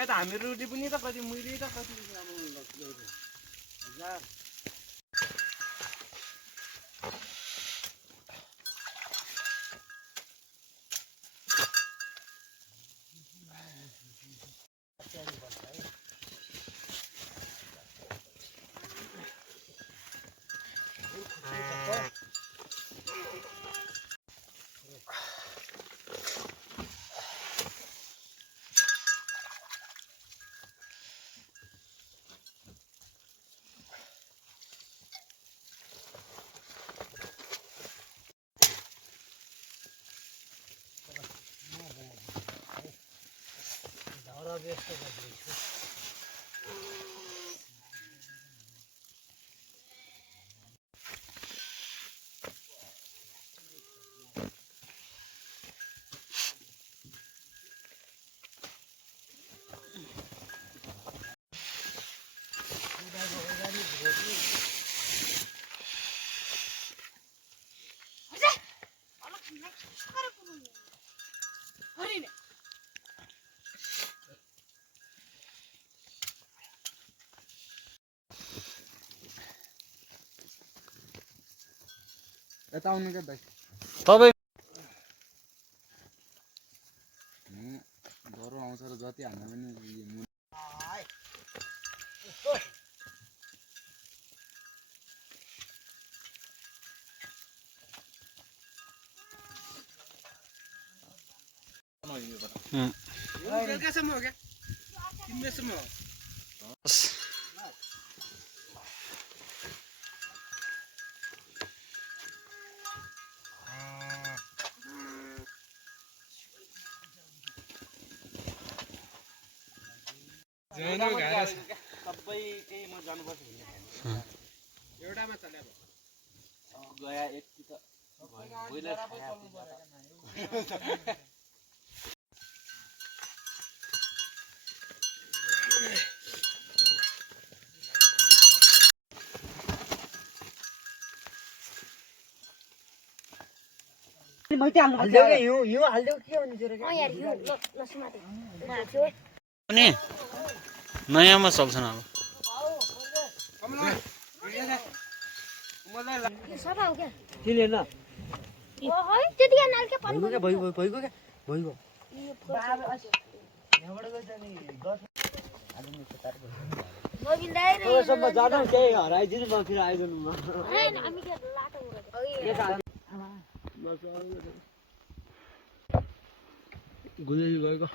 क्या त हामी रोटी पनि त कति मैले त कति हजार व्यस्त गर्दैछु यता आउनु क्या दाइ तपाईँ डरो आउँछ र जति हान्दा पनि बेलुकासम्म हो क्या 3 बजेसम्म हो सबै केही म जानुपर्छ भन्ने एउटामा चल्या गया यति त नयाँमा चल्छन् अब हराइदिनु म फेरि आइदिनु गुलेली गएको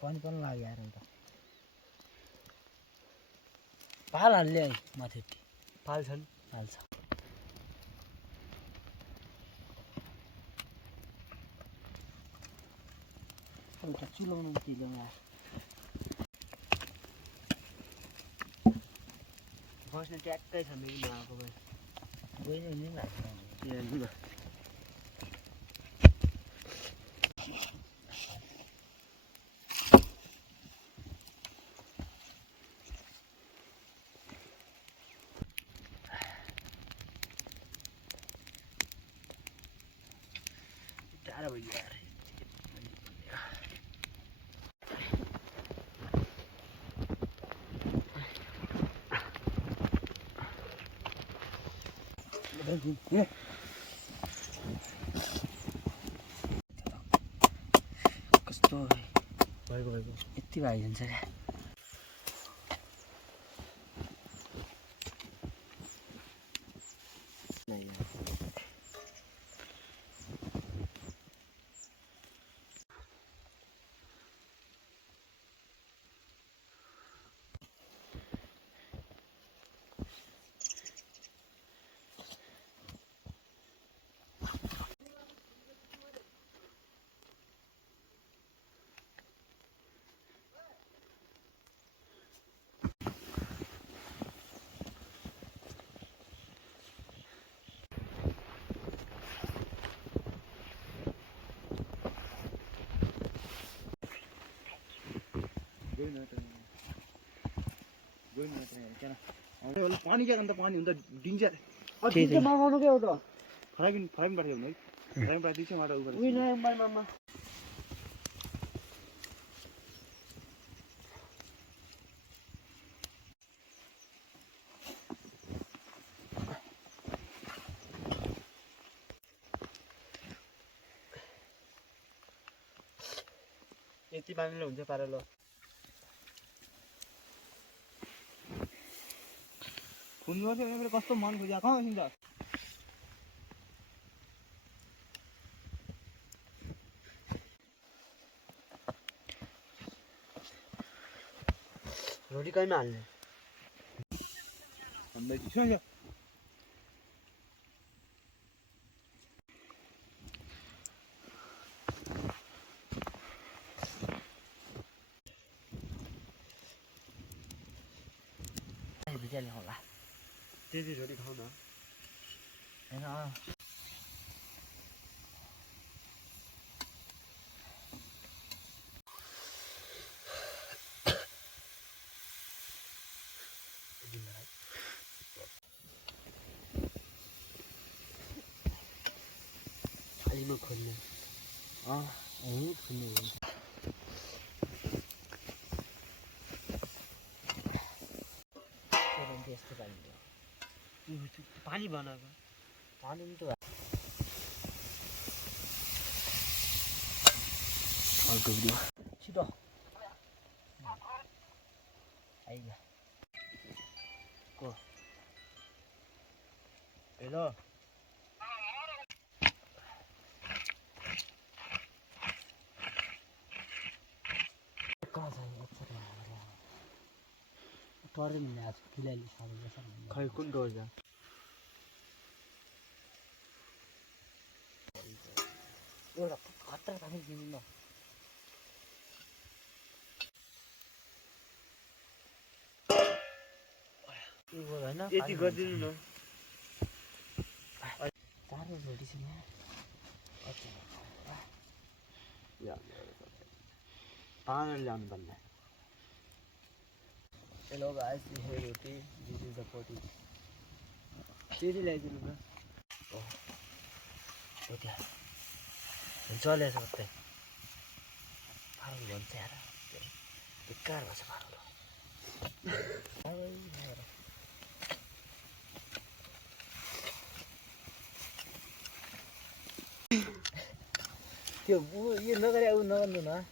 पानी पनि लाग्यो यार अन्त पाल हाल्ले माथि पाल छन् पाल छ एउटा चुलाउनु दिँदैन बस्ने ट्याक्कै छ मेरो आएको भए गइने नि लाग्छ कस्तो भएको यति भाइजान्छ क्या पानी क्या अन्त पानी हुन्छ दिन्छ मगाउनु क्या एउटा फ्राइबिन पाठ्यो भने है फ्राइबिन पाठिदिन्छ माटा उयो उयो नयाँ मोबाइलमा यति पानीले हुन्छ पारा ल खुन गर्छ कस्तो मन खोज्या कहाँ गइन्छ रोटी कहीँमा हाल्ने भन्दै सुन्छ भिजाले होला त्यति रोटी खाऊ न होइन खालीमा खोल्ने खोल्ने हुन्छ यस्तो पानी बनाएको पानी पनि त अर्को भिडियो छिटो आइगा को हेलो कहाँ छ टरे नि आज फिलहाल खै कुन डोर जा एउटा खतरा खाने दिनु न होइन यति गरिदिनु न चारो रोटी छ यहाँ पानी ल्याउनु पर्ने hello guys this is roti this is the पोटी तेरी ल्याइदिनु न रोटी चले सबै फारल भन्छ यार बेकार भन्छ फारल त्यो यो नगरे उ नगर्नु न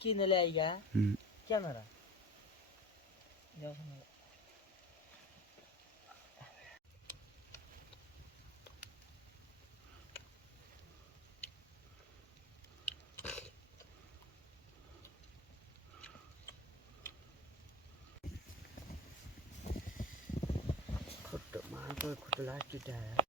किन ल्याइगा क्यामेरा ल्याउँछ खुट्टो माको खुट्टो लास्ट आयो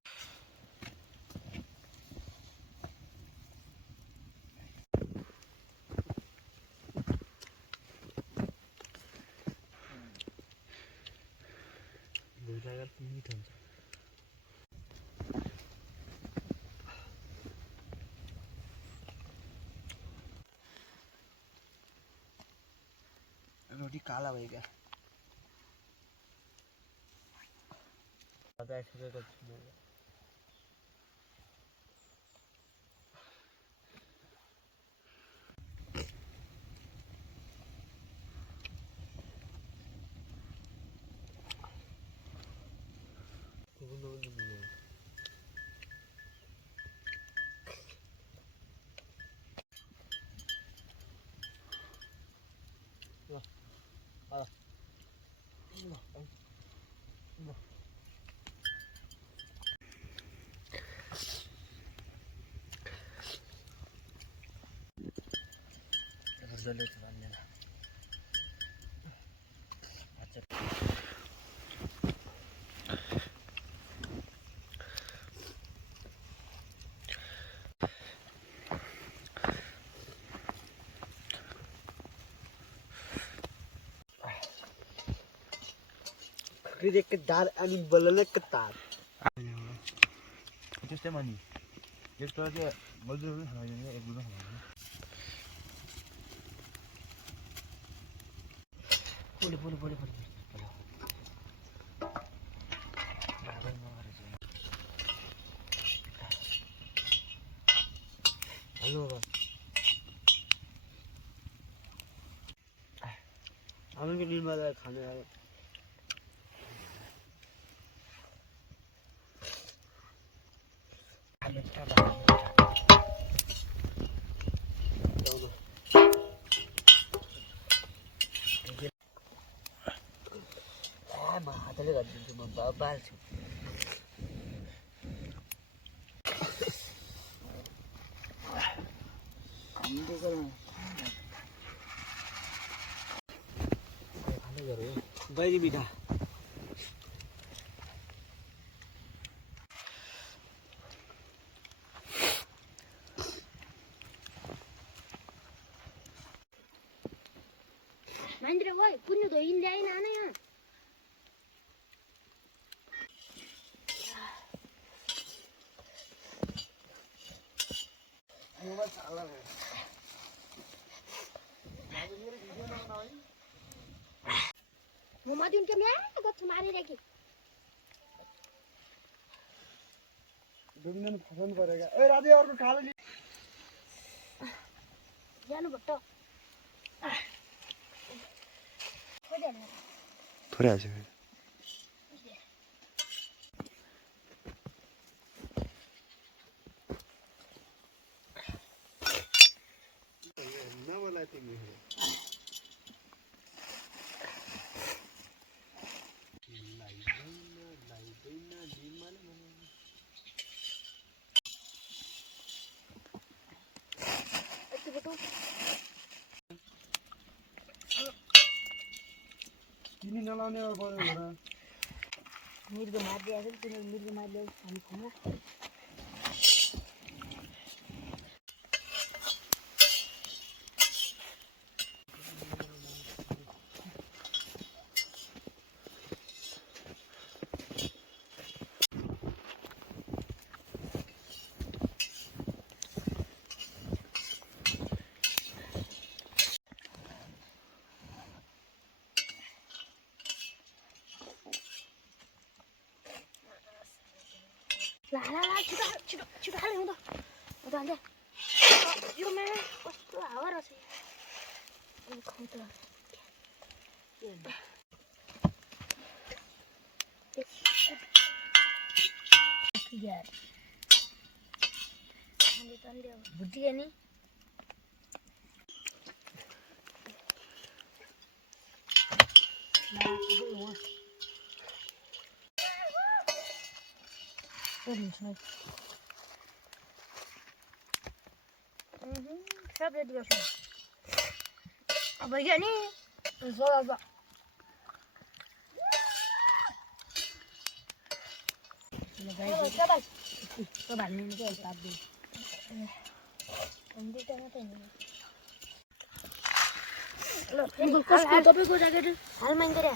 मिठो हुन्छ रोटी काला भयो क्या एक दार अनि बल्ल एक तार त्यस्तै मानि यस्तो चाहिँ मजदुर पनि खाइदिन्छ एक दुई खाइदिन्छ बोले हेलो हामी निर्मा खाने आयो हातले गरिदिन्छु म बाल्छु बैरी मिठा महेंद्र भाई कुन्नु तो इन ल्याइन आना यहाँ म माथि उनके मैं गच्छ मारिरहेकी दुमिन फसन परेगा ए राधे अर्को खाले जानु भट्ट थोरै हाल्छ नमलाई तिमी तिमी नलाउने हो बरु मिर्ग मारिदिएको छ तिनीहरू मिर्ग मारिदिएको हामी खाना ला छिटो हाले हुँदा उता हाल्दै यो मेरो कस्तो हावा रहेछ बुझियो नि सब रेडी गर्छु अब यो नि सोला सब हाल्ने चाहिँ ताप्दै तपाईँको ज्याकेट हाल माग्दै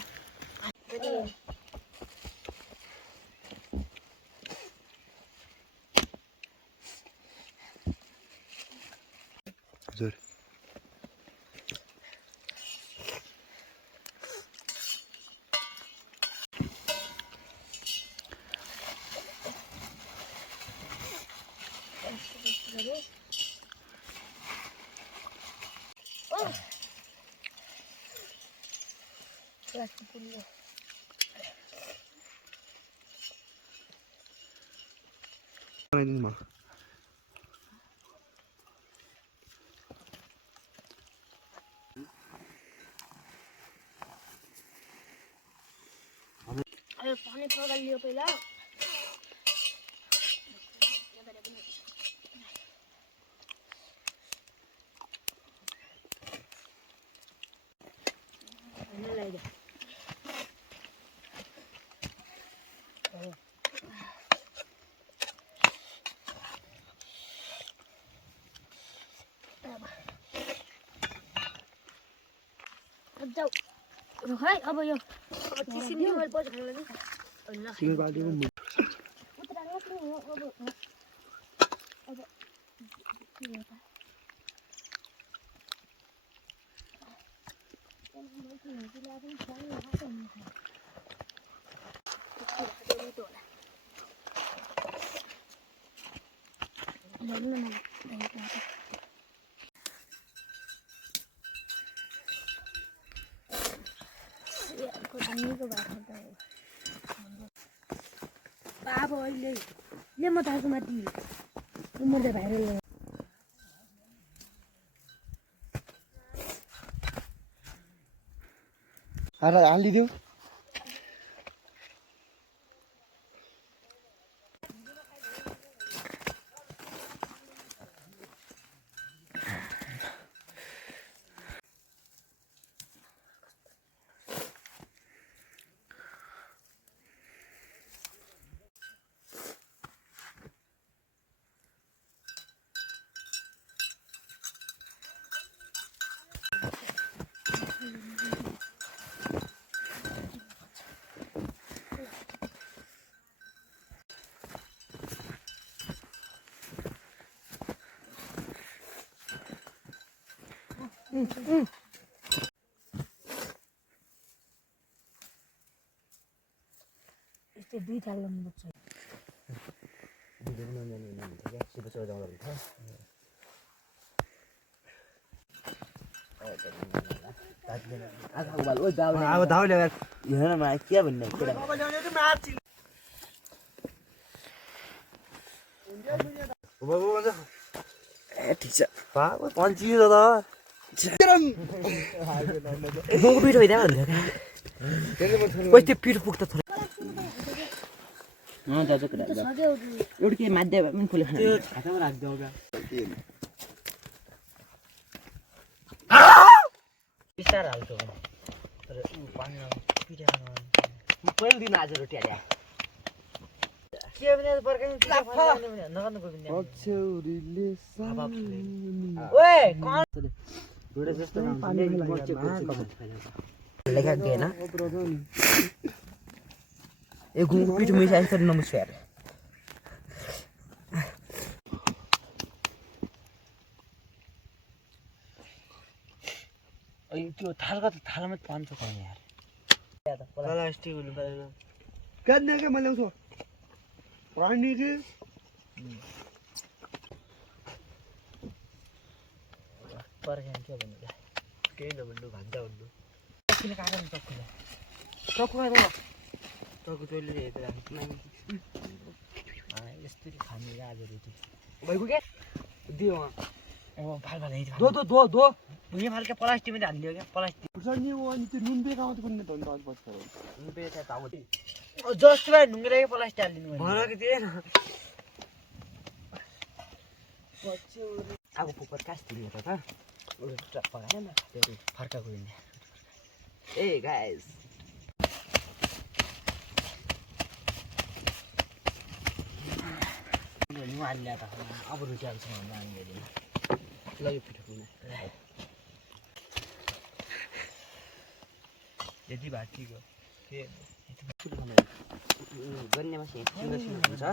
हजुर बनाइदिनु म अरे पानी पगाल लियो पहिला अब जाऊ रुख है अब यो अब सिमी मैले पछि खानु लाग्यो सिमी बाल्टीको मुख उता राख्नु हो अब के हो त बाबा अहिले ले म ताको माथि मर्दै भाइरल हालिदिऊ यस्तो दुई थाल गर्नुपर्छ अब धाउले हेर न के भन्ने ए ठिक छ बाबा पन्चियो त मोको पिठो भइदियो भन्थ्यो क्या त्यो पिठो पुग्छ थोरै दाजु कुरा एउटा के माध्य भए पनि फुले खातामा राखिदियो बिस्तार हाल्छौ तर पानी पिठो पहिलो दिन आज रोटी हाल्यो के भने बर्खामा नगर्नु पर्ने ओए कौन रोडे जस्तो लेखा दिएन ए गुङ पिठो मिसाइ तर नमुस्यार अय त्यो थालका त थालमा पान्छ कोनी यार प्लास्टिक हुनु पर्दैन काट्ने के मैले ल्याउँछु पानी के पर्खेन के भन्नु केही नभन्नु भान्जा भन्नु किन काट्नु सक्दैन टक्कु तैँले हेरेर राख्नु यस्तरी खाने आज रोटी भइगयो क्या दियो अब फाल फाल दो भुइँ फाल्के प्लास्टिकमा हालिदियो क्या प्लास्टिक अनि त्यो नुन बेग आउँछ पनि धन्यवाद बच्छ नुन बेग त आउँछ जस्तो भाइ ढुङ्ग्रेको प्लास्टिक हालिदिनु भनेको थिएन अब पुपर कास दिनु त पकाएन फर्काएको ए गाइस अब रोटी हाल्छ ल यो पिठो यति भाटीको गन्नेमा हुन्छ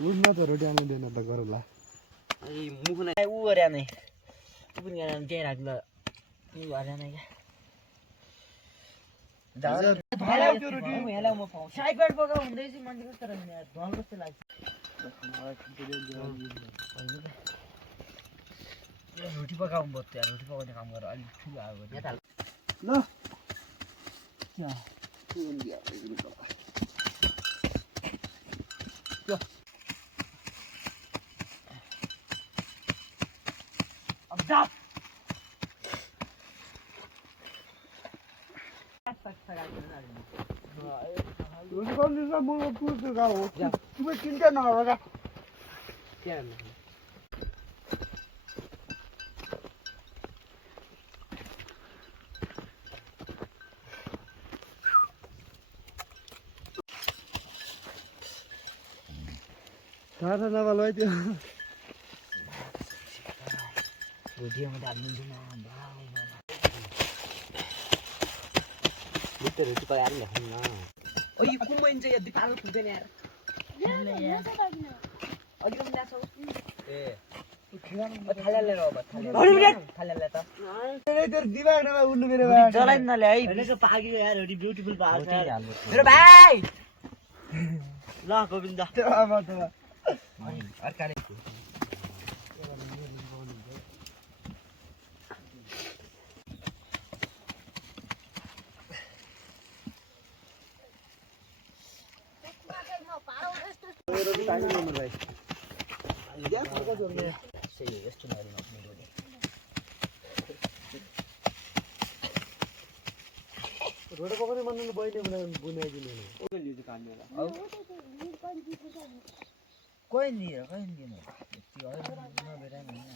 उड्न त रोटी हाल्नु दिएन त गरौँला मुखुना ऊ गरे नै ऊ पनि त्यहीँ राख्ल ऊ गरे नै क्या साइड पकाउ हुँदैछ मान्छे कस्तो रहेछ धल कस्तो लाग्छ रोटी पकाउनु पर्छ यार रोटी पकाउने काम गरेर अलिक ठुलो आगो ल Stop. तुम्हें चिंता ना होगा क्या खाना ना वाला है तो रोटी में डाल दूँ ना मित्र रोटी पर यार नहीं ना ओ ये कुम इंच ये दिपाल खुदे नहीं यार अभी हम ना सो ए थाले ले रो बस थाले ले तो तेरे तेरे दिमाग ना उन्नू मेरे भाई जलाई ना ले आई मैंने तो पागी यार रोटी ब्यूटीफुल पाग मेरे भाई ला गोविंदा तेरा मत और काले रोड पकड़े मन में बैठे बुने कोई नहीं है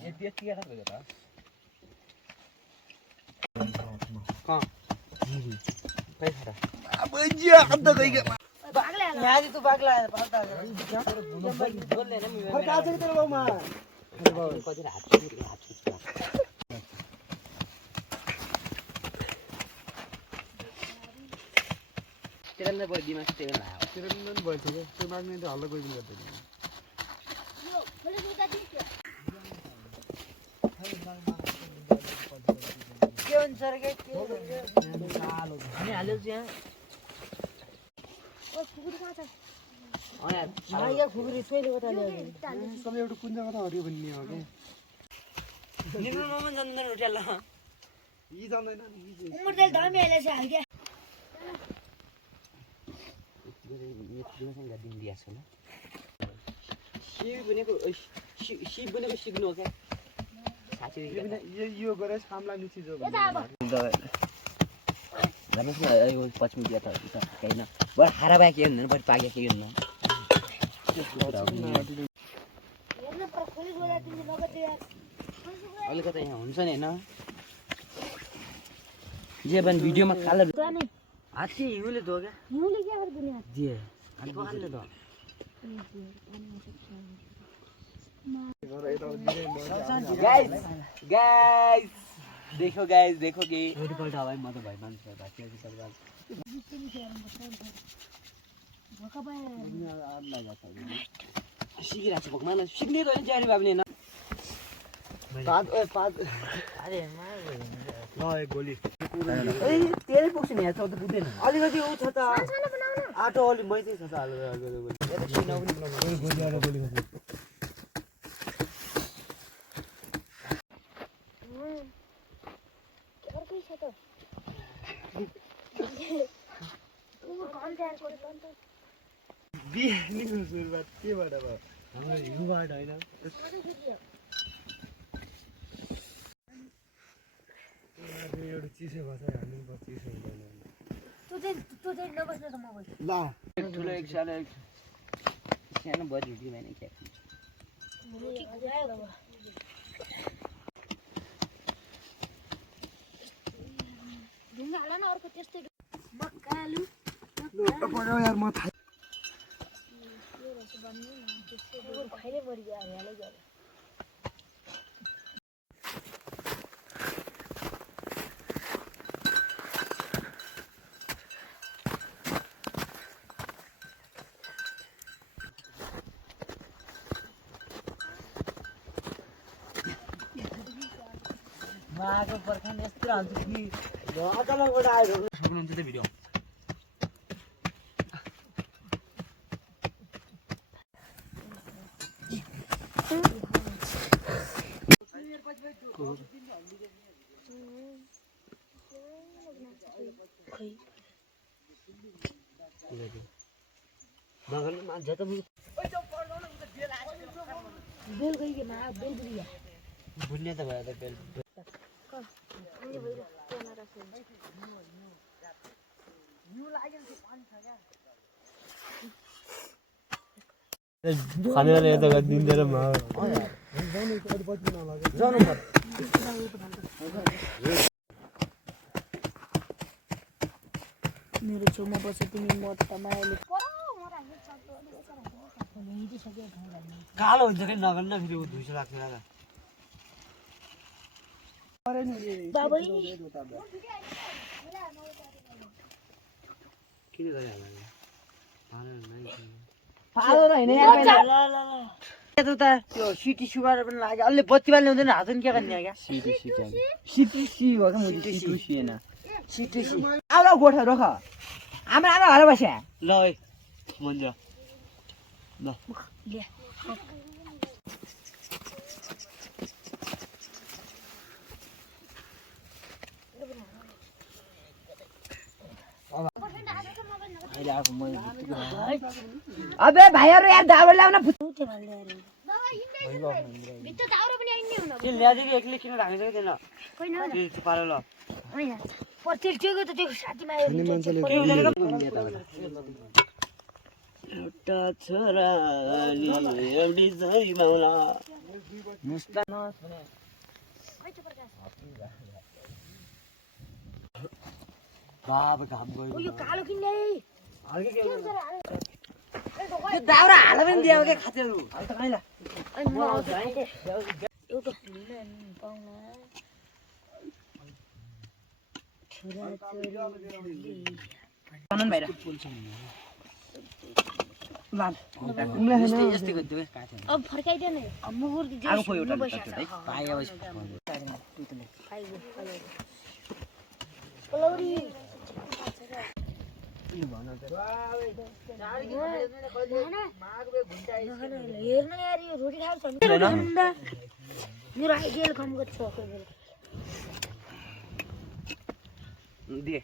ये देख क्या कर रहा हां पैसा अब जिया अंत गई के भागले मैं तो भागला है पता है बोल ले ना और का से तेरे बाबू मां को जरा हाथ तेरे अंदर बहुत दिमाग तेरे लाया तेरे मन बैठे थे तो बाद में तो हल्ला कोई नहीं करते यो बोले सुधा दी क्या क्यों सर के अनि हाल्यो यहाँ ओ फुकुर कहाँ छ अँ यार यहाँ खुकुरी सोइले कता ल्यायो सब एउटा कुन जग्गा हरियो भन्ने हो के निम्रो मामा जान्दैन होटल यी जान्दैन उमर तेल धामी आइले छ हाल क्या सिक्नु हो क्या यो गरे सामला निची जो यता अब रमेश पश्चिम दिया था कहीं ना बड़ हरा बाइक ये नहीं बड़ पागे के ना हेर्न पर खोली गोला तिमीले नगर्दै यार अलिकति यहाँ हुन्छ नि हैन जे बन भिडियोमा काला जाने हात्ती हिउँले धो क्या हिउँले के गर्छ दुनिया दिए अनि पखालले धो गाइस गाइस देखो कि एकपल्ट भाइ म त भाइ मान्छे भाइ के सरबार भका पाए सिकिरहेको छ भगवान सिक्ने त जारी बाबुले हैन पाद अरे मार ल एक गोली ए तेल पुग्छ नि यहाँ त पुग्दैन अलिकति उ छ त सानो बनाउन आटो अलि मैदै छ त हालेर यता सिनाउ पनि बनाउनु गोली एउटा गोली खान्छ अर्कै छ त उ घन तयार गरेको अन्त बिहानीको सुरुवात केबाट भयो हाम्रो हिउँबाट होइन एउटा चिसो भन्छ हामी चिसो हुँदैन तँ चाहिँ नबस्ने त म बस्छु ल ठुलो एक सानो बजी दिँदैन क्या ढुङ्गा हाल न अर्को त्यस्तै मक्कालु यार म थाहा खैले मरिगयो हालै गयो माको पर्खान यस्तो हाल्छ कि अचानकबाट आयो सक्नुहुन्छ त्यो भिडियो बेल गई के मा बेल बुढ़िया भुन्ने त भयो त बेल अनि भइर त्यहाँ राख्नु खानेले यता दिँदैन म जानु पर्छ मेरो छेउमा बस्छ तिमी म त मायाले कालो हुन्छ कि नगर्न फेरि उ धुइसो लाग्छ र बाबै किन गरिहाल्नु पालो र हैन यार ल त त्यो सिटी सुगार पनि लाग्यो अलि बत्ती बाल्ने हुँदैन हात पनि के गर्ने क्या सिटी सी हो क्या मैले सिटी सी हैन सिटी सी आउला गोठा रोख आमा आमा घर बस्या ल ओइ मन्दिर ल ल्या अहिले आएको मैले अबे भाइहरु यार दाउरा ल्याउन भित्र दाउरा पनि आइन्ने हुन के ल्यादिक एक्लै किन राखेछ कि त्यहाँ होइन के पालो ल होइन प्रत्येक त्यो त त्यो साथीमा आयो एउटा छोरा एउटी जय माउला मुस्तान बाब घाम गयो यो कालो किन ल्याए हल्के के त्यो दाउरा हाल पनि दियो के खातेहरु हाल त खाइला अनि म आउँछु एउटा पाउन आनन्द भाइ लाल उमले हैन यस्तै गर्दियो के काथे अब फर्काइदेन मुगुर जो आगो खोइ एउटा बसिया छ पाएपछि पलौरी हेर्न यार यो रोटी खाएको छ मेरो आइडियल काम गर्छ दिए